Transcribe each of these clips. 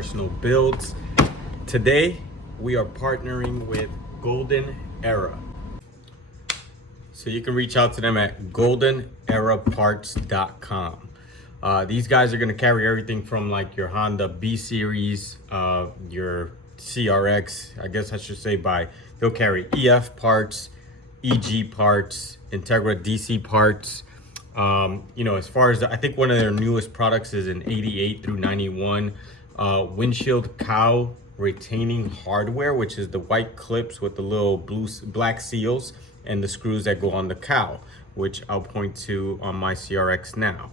personal builds. Today, we are partnering with Goldenera. So you can reach out to them at Goldeneraparts.com. These guys are going to carry everything from like your Honda B series, your CRX, I guess I should say they'll carry EF parts, EG parts, Integra DC parts. As far as I think one of their newest products is an 88 through 91 windshield cowl retaining hardware, which is the white clips with the little black seals and the screws that go on the cowl, which I'll point to on my CRX now.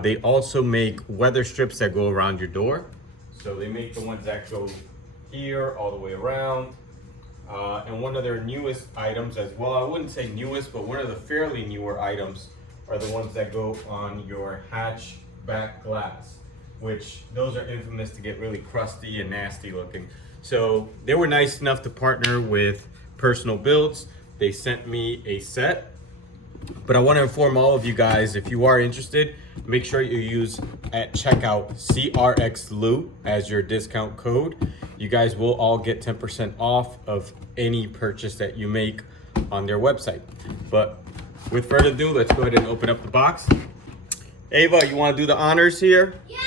They also make weather strips that go around your door. So they make the ones that go here all the way around. And one of their newest items as well, I wouldn't say newest, but one of the fairly newer items are the ones that go on your hatchback glass, which those are infamous to get really crusty and nasty looking. So they were nice enough to partner with Personal Builds. They sent me a set, but I want to inform all of you guys, if you are interested, make sure you use at checkout CRXLU as your discount code. You guys will all get 10% off of any purchase that you make on their website. But with further ado, let's go ahead and open up the box. Ava, you want to do the honors here? Yes.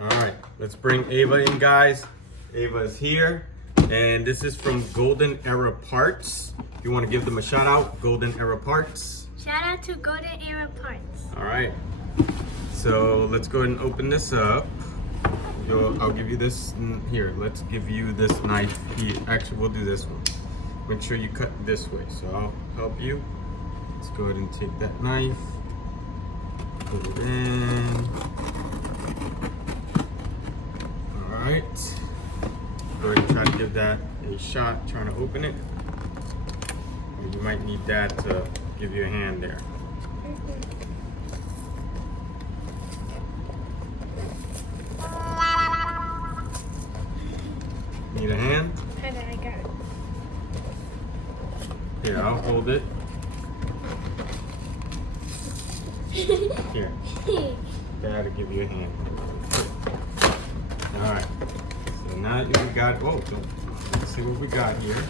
All right, let's bring Ava in, guys. Ava is here, and this is from Goldeneraparts. You want to give them a shout out, Goldeneraparts. Shout out to Goldeneraparts. All right, so let's go ahead and open this up. I'll give you this here. Let's give you this knife here. Actually, we'll do this one. Make sure you cut this way, so I'll help you. Let's go ahead and take that knife, put it in. All right, go ahead and try to give that a shot, trying to open it. You might need that to give you a hand there. Need a hand? I got it. Here, I'll hold it. Here. That'll give you a hand. Alright. So now we got, let's see what we got here.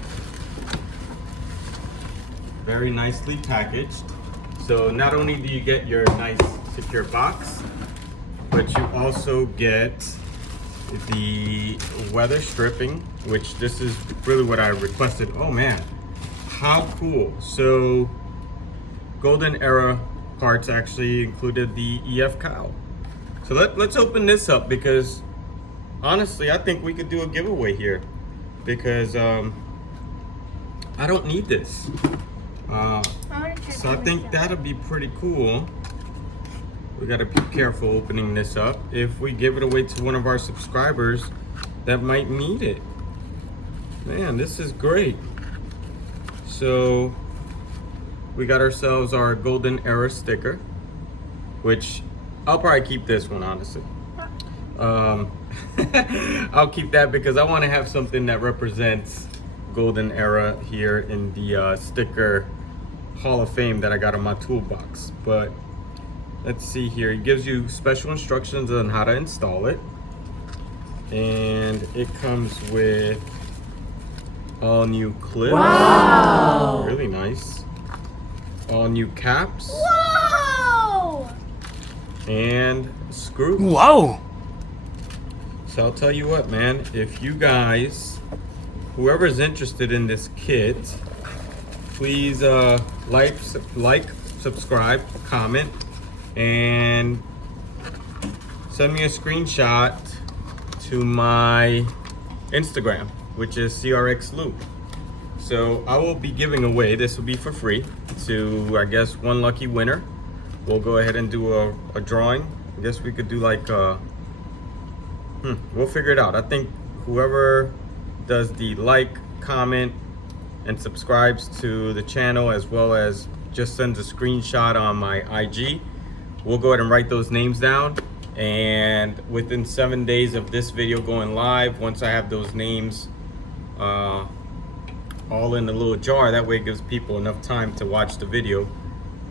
Very nicely packaged. So not only do you get your nice secure box, but you also get the weather stripping, which this is really what I requested. Oh man, how cool. So Goldeneraparts actually included the EF cowl. So let's open this up, because honestly I think we could do a giveaway here, because I don't need this. So I think that'll be pretty cool. We gotta be careful opening this up. If we give it away to one of our subscribers that might need it. Man, this is great. So we got ourselves our Goldenera sticker, which I'll probably keep this one, honestly. I'll keep that because I want to have something that represents Goldenera here in the sticker Hall of Fame that I got in my toolbox. But let's see here. It gives you special instructions on how to install it. And it comes with all new clips. Wow! Really nice. All new caps. Whoa! And screws. Whoa! So I'll tell you what, man. If you guys, whoever's interested in this kit, please like, subscribe, comment, and send me a screenshot to my Instagram, which is CRX Loop. So I will be giving away, this will be for free, to I guess one lucky winner. We'll go ahead and do a drawing. I guess we could do like we'll figure it out. I think whoever does the like, comment, and subscribes to the channel, as well as just sends a screenshot on my IG, we'll go ahead and write those names down, and within 7 days of this video going live, once I have those names all in the little jar, that way it gives people enough time to watch the video,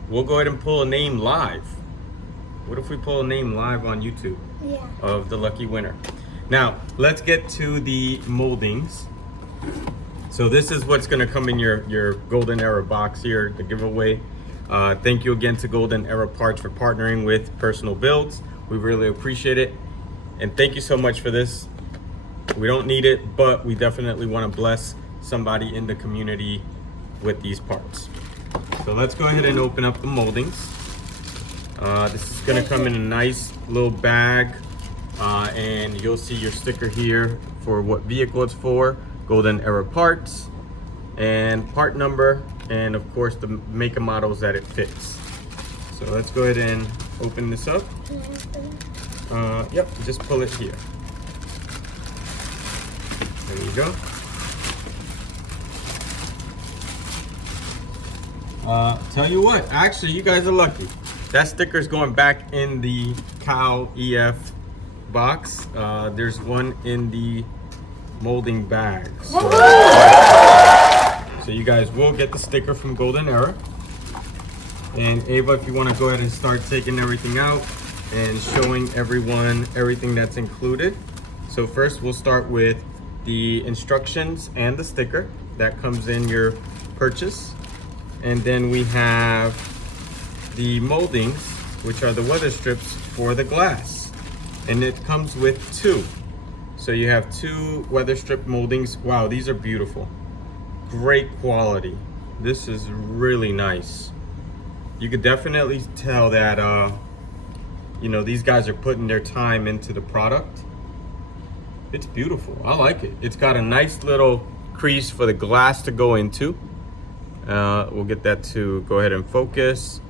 we'll go ahead and pull a name live. What if we pull a name live on YouTube? Yeah. of the lucky winner. Now, let's get to the moldings. So this is what's gonna come in your Golden Era box here, the giveaway. Thank you again to Goldeneraparts for partnering with Personal Builds. We really appreciate it. And thank you so much for this. We don't need it, but we definitely wanna bless somebody in the community with these parts. So let's go ahead and open up the moldings. This is gonna come in a nice little bag, and you'll see your sticker here for what vehicle it's for, Goldeneraparts, and part number, and of course the make and models that it fits. So let's go ahead and open this up. Yep, just pull it here. There you go. Tell you what, actually you guys are lucky. That sticker's going back in the Cow EF box. There's one in the molding bag. So you guys will get the sticker from Golden Era. And Ava, if you want to go ahead and start taking everything out and showing everyone everything that's included. So first we'll start with the instructions and the sticker that comes in your purchase. And then we have the moldings, which are the weather strips for the glass. And it comes with two. So you have two weather strip moldings. Wow, these are beautiful. Great quality. This is really nice. You could definitely tell that, you know, these guys are putting their time into the product. It's beautiful. I like it. It's got a nice little crease for the glass to go into. We'll get that to go ahead and focus.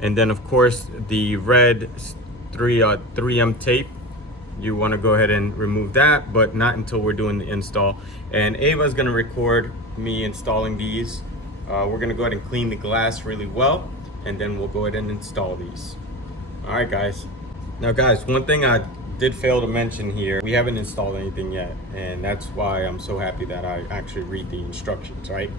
And then of course the red 3M tape, you want to go ahead and remove that, but not until we're doing the install. And Ava's going to record me installing these. We're going to go ahead and clean the glass really well, and then we'll go ahead and install these. All right guys. Now guys, one thing I did fail to mention here, we haven't installed anything yet, and that's why I'm so happy that I actually read the instructions, right?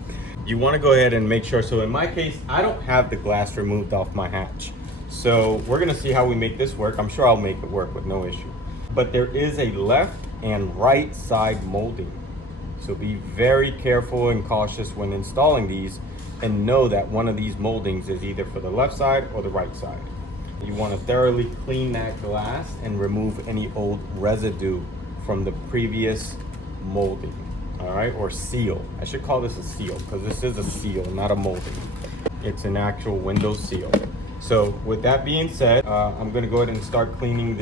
You want to go ahead and make sure. So in my case, I don't have the glass removed off my hatch. So we're going to see how we make this work. I'm sure I'll make it work with no issue. But there is a left and right side molding. So be very careful and cautious when installing these, and know that one of these moldings is either for the left side or the right side. You want to thoroughly clean that glass and remove any old residue from the previous molding. All right, or seal. I should call this a seal because this is a seal, not a molding. It's an actual window seal. So with that being said, I'm gonna go ahead and start cleaning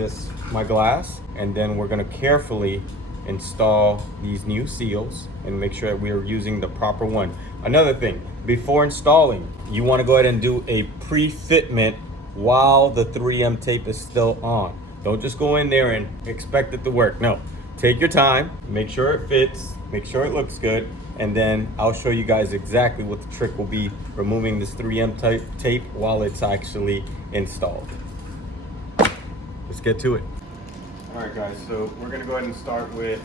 my glass, and then we're gonna carefully install these new seals and make sure that we are using the proper one. Another thing, before installing, you wanna go ahead and do a pre-fitment while the 3M tape is still on. Don't just go in there and expect it to work. No, take your time, make sure it fits, make sure it looks good, and then I'll show you guys exactly what the trick will be removing this 3M tape while it's actually installed. Let's get to it. All right guys, so we're gonna go ahead and start with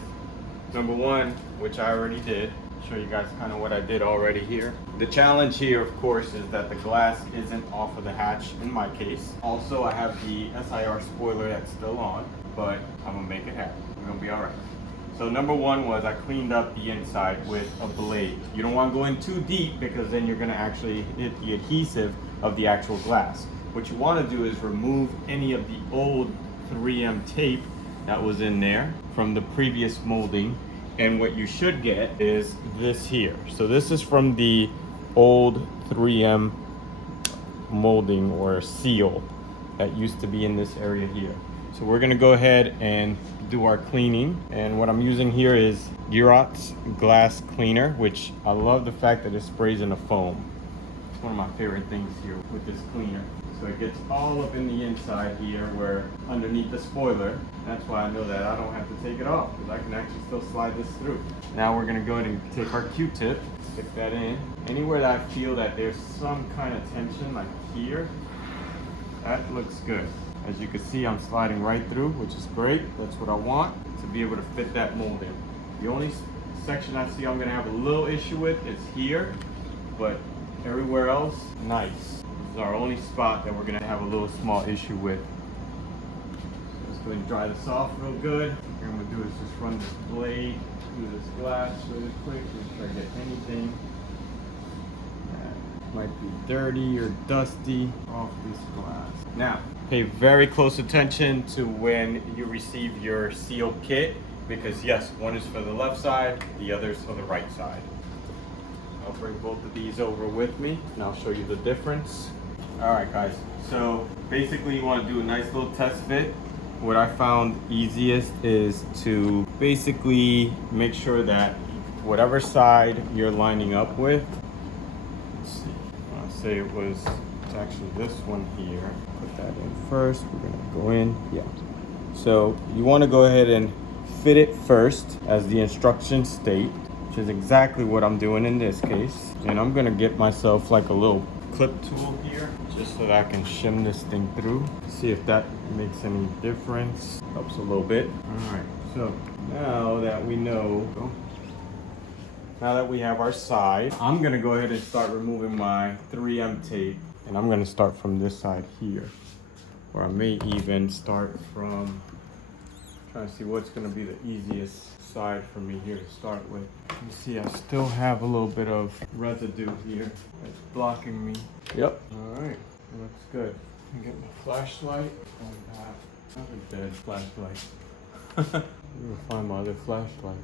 number one, which I already did. Show you guys kind of what I did already here. The challenge here, of course, is that the glass isn't off of the hatch in my case. Also, I have the SIR spoiler that's still on, but I'm gonna make it happen. We're gonna be all right. So number one was I cleaned up the inside with a blade. You don't want to go in too deep because then you're going to actually hit the adhesive of the actual glass. What you want to do is remove any of the old 3M tape that was in there from the previous molding. And what you should get is this here. So this is from the old 3M molding or seal that used to be in this area here. So we're gonna go ahead and do our cleaning. And what I'm using here is Durox glass cleaner, which I love the fact that it sprays in a foam. It's one of my favorite things here with this cleaner. So it gets all up in the inside here where underneath the spoiler. That's why I know that I don't have to take it off because I can actually still slide this through. Now we're gonna go ahead and take our Q-tip, stick that in. Anywhere that I feel that there's some kind of tension, like here, that looks good. As you can see, I'm sliding right through, which is great. That's what I want, to be able to fit that mold in. The only section I see I'm gonna have a little issue with is here, but everywhere else, nice. This is our only spot that we're gonna have a little small issue with. Let's Go ahead and dry this off real good. What I'm gonna do is just run this blade through this glass really quick. Make sure I get anything that might be dirty or dusty off this glass. Now, pay very close attention to when you receive your seal kit, because yes, one is for the left side, the other is for the right side. I'll bring both of these over with me and I'll show you the difference. All right, guys, so basically you want to do a nice little test fit. What I found easiest is to basically make sure that whatever side you're lining up with, let's see, I'll say it's actually this one here. Put that in first, we're gonna go in, yeah. So you wanna go ahead and fit it first as the instructions state, which is exactly what I'm doing in this case. And I'm gonna get myself like a little clip tool here, just so that I can shim this thing through. See if that makes any difference. Helps a little bit. All right, so now that we know, now that we have our side, I'm gonna go ahead and start removing my 3M tape. And I'm gonna start from this side here, or I may even start from, trying to see what's gonna be the easiest side for me here to start with. You see, I still have a little bit of residue here that's blocking me. Yep. All right, looks good. I get my flashlight. I have another dead flashlight. I'm gonna find my other flashlight.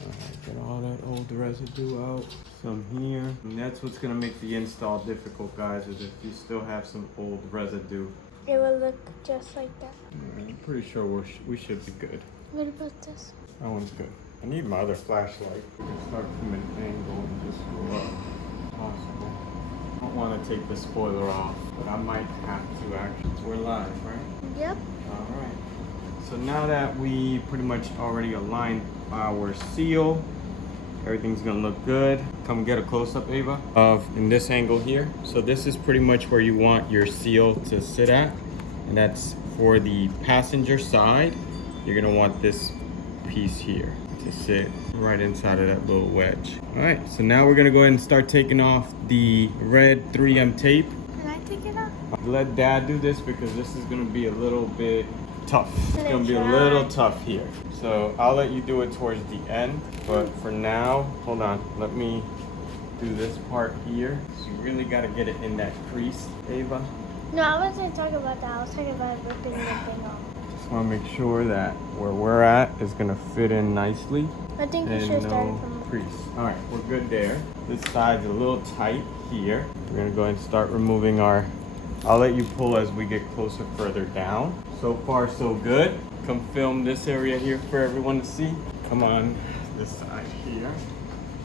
All right, get all that old residue out. Some here. And that's what's gonna make the install difficult, guys, is if you still have some old residue. It will look just like that. I'm pretty sure we should be good. What about this? That one's good. I need my other flashlight. We can start from an angle and just go up if possible. I don't want to take the spoiler off, but I might have to actually. We're live, right? Yep. All right. So now that we pretty much already aligned our seal, everything's gonna look good. Come get a close-up, Ava, of in this angle here. So this is pretty much where you want your seal to sit at, and that's for the passenger side. You're gonna want this piece here to sit right inside of that little wedge. All right, so now we're gonna go ahead and start taking off the red 3M tape. Can I take it off? Let Dad do this because this is gonna be a little bit tough. It's gonna be a try. little tough here. So I'll let you do it towards the end, but for now, hold on, let me do this part here. So you really gotta get it in that crease, Ava. No, I wasn't talking about that. I was talking about ripping the thing off. Just wanna make sure that where we're at is gonna fit in nicely. I think you And should start no from. crease. All right, we're good there. This side's a little tight here. We're gonna go ahead and start removing our, I'll let you pull as we get closer further down. So far, so good. Come film this area here for everyone to see. Come on this side here.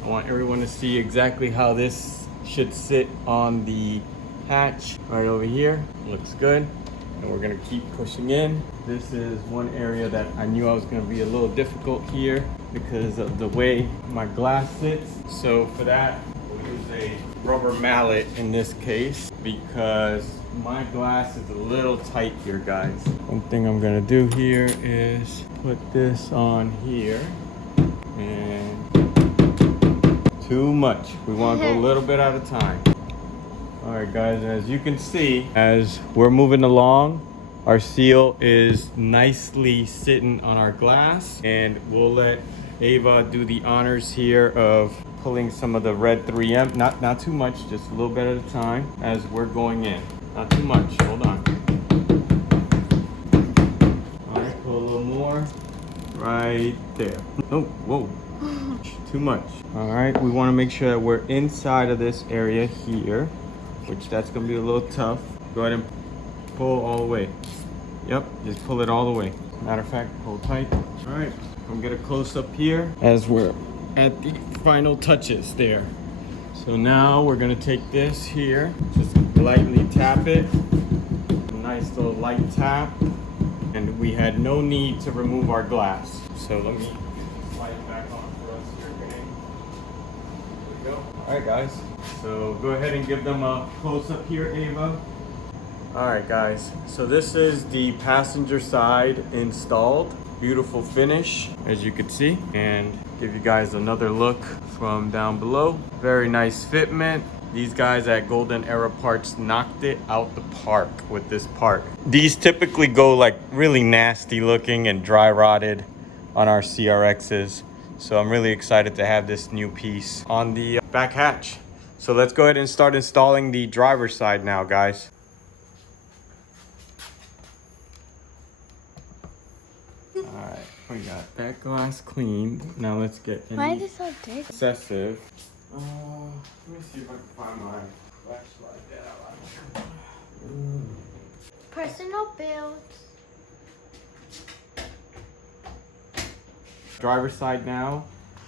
I want everyone to see exactly how this should sit on the hatch right over here. Looks good. And we're gonna keep pushing in. This is one area that I knew I was gonna be a little difficult here because of the way my glass sits. So for that, we'll use a rubber mallet in this case because my glass is a little tight here, guys. One thing I'm gonna do here is put this on here and too much. We wanna go a little bit at a time. All right, guys, as you can see, as we're moving along, our seal is nicely sitting on our glass, and we'll let Ava do the honors here of pulling some of the red 3M, not too much, just a little bit at a time as we're going in. Not too much, hold on. All right, pull a little more, right there. Oh, whoa, too much. All right, we wanna make sure that we're inside of this area here, which that's gonna be a little tough. Go ahead and pull all the way. Yep, just pull it all the way. Matter of fact, hold tight. All right, I'm gonna get a close up here as we're at the final touches there. So now we're gonna take this here, just lightly tap it. A nice little light tap. And we had no need to remove our glass. So let me slide it back on for us here, okay? There we go. All right, guys. So go ahead and give them a close up here, Ava. All right, guys. So this is the passenger side installed. Beautiful finish, as you can see. And give you guys another look from down below. Very nice fitment. These guys at Goldeneraparts knocked it out the park with this part. These typically go like really nasty looking and dry rotted on our CRXs. So I'm really excited to have this new piece on the back hatch. So let's go ahead and start installing the driver's side now, guys. Alright, we got that glass cleaned. Now let's get Why is it so dirty? excessive. Let me see if I can find my flashlight. Personal builds. Driver's side now.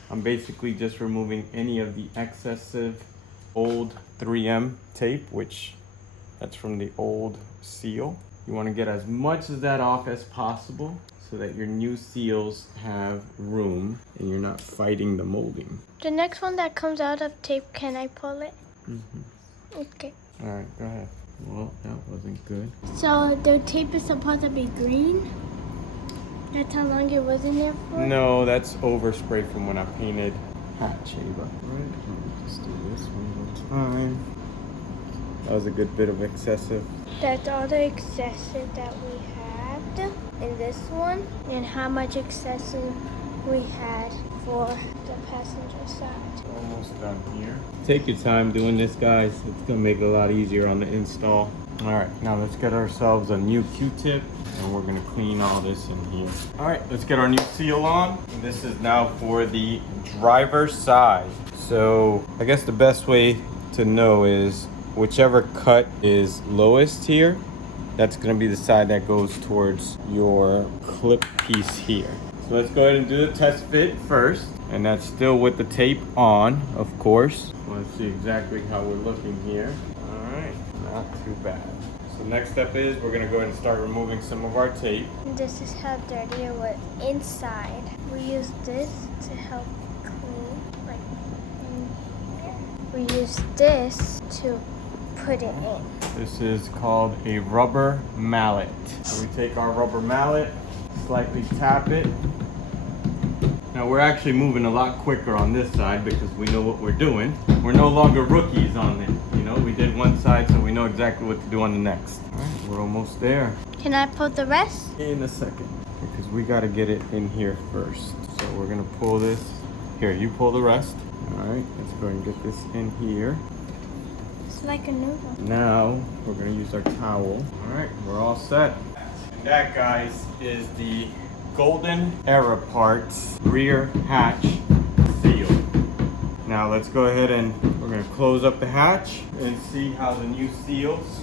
I'm basically just removing any of the excessive old 3M tape, which that's from the old seal. You want to get as much of that off as possible so that your new seals have room and you're not fighting the molding. The next one that comes out of tape, can I pull it? Okay. All right, go ahead. Well, that wasn't good. So the tape is supposed to be green? That's how long it was in there for? No, that's overspray from when I painted hatch, Ava. Right, let's do this one more time. That was a good bit of excessive. That's all the excessive that we had in this one, and how much excessive we had for the passenger side. Almost done here. Take your time doing this, guys. It's gonna make it a lot easier on the install. All right, now let's get ourselves a new Q-tip and we're gonna clean all this in here. All right, let's get our new seal on. And this is now for the driver's side. So I guess the best way to know is whichever cut is lowest here, that's gonna be the side that goes towards your clip piece here. So let's go ahead and do the test fit first. And that's still with the tape on, of course. Let's see exactly how we're looking here. All right, not too bad. So next step is we're gonna go ahead and start removing some of our tape. This is how dirty it was inside. We use this to help clean, like in here. We use this to put it in. This is called a rubber mallet. So we take our rubber mallet, slightly tap it. Now we're actually moving a lot quicker on this side because we know what we're doing. We're no longer rookies on it. You know, we did one side, so we know exactly what to do on the next. All right, we're almost there. Can I put the rest? In a second, because we got to get it in here first. So we're gonna pull this. Here, you pull the rest. All right, let's go and get this in here. It's like a noodle. Now we're gonna use our towel. All right, we're all set. And that, guys, is the Goldeneraparts rear hatch seal. Now let's go ahead and we're gonna close up the hatch and see how the new seals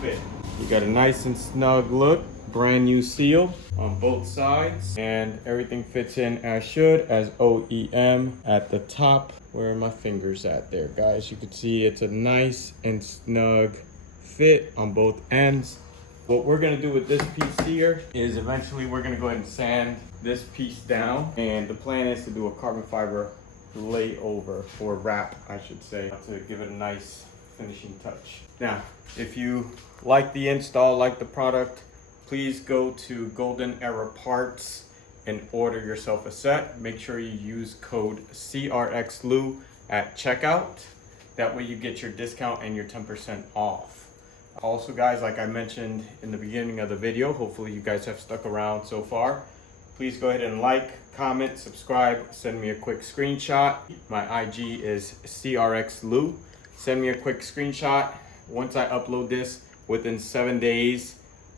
fit. You got a nice and snug look, brand new seal on both sides, and everything fits in as should, as OEM at the top. Where are my fingers at there, guys? You can see it's a nice and snug fit on both ends. What we're gonna do with this piece here is eventually we're gonna go ahead and sand this piece down, and the plan is to do a carbon fiber layover, or wrap I should say, to give it a nice finishing touch. Now, if you like the install, like the product, please go to Goldeneraparts and order yourself a set. Make sure you use code CRXLU at checkout. That way you get your discount and your 10% off. Also, guys, like I mentioned in the beginning of the video, hopefully you guys have stuck around so far. Please go ahead and like, comment, subscribe, send me a quick screenshot. My IG is CRXLU. Send me a quick screenshot. Once I upload this, within 7 days,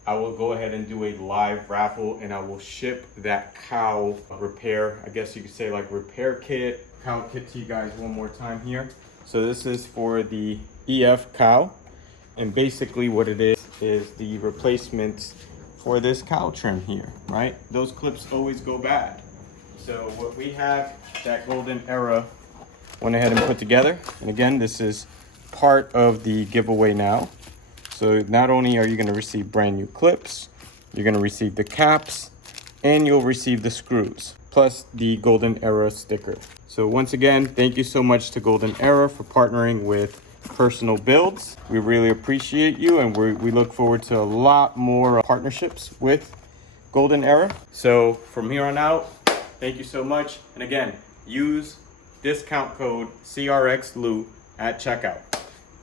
I will go ahead and do a live raffle, and I will ship that cow repair, I guess you could say like repair kit, cow kit to you guys one more time here. So this is for the EF cow. And basically what it is the replacements for this cow trim here, right? Those clips always go bad. So what we have, that Golden Era went ahead and put together. And again, this is part of the giveaway now. So not only are you gonna receive brand new clips, you're gonna receive the caps, and you'll receive the screws, plus the Golden Era sticker. So once again, thank you so much to Golden Era for partnering with Personal Builds. We really appreciate you, and we look forward to a lot more partnerships with Golden Era. So from here on out, thank you so much. And again, use discount code CRXLU at checkout.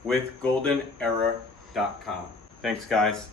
with goldenera.com. Thanks, guys.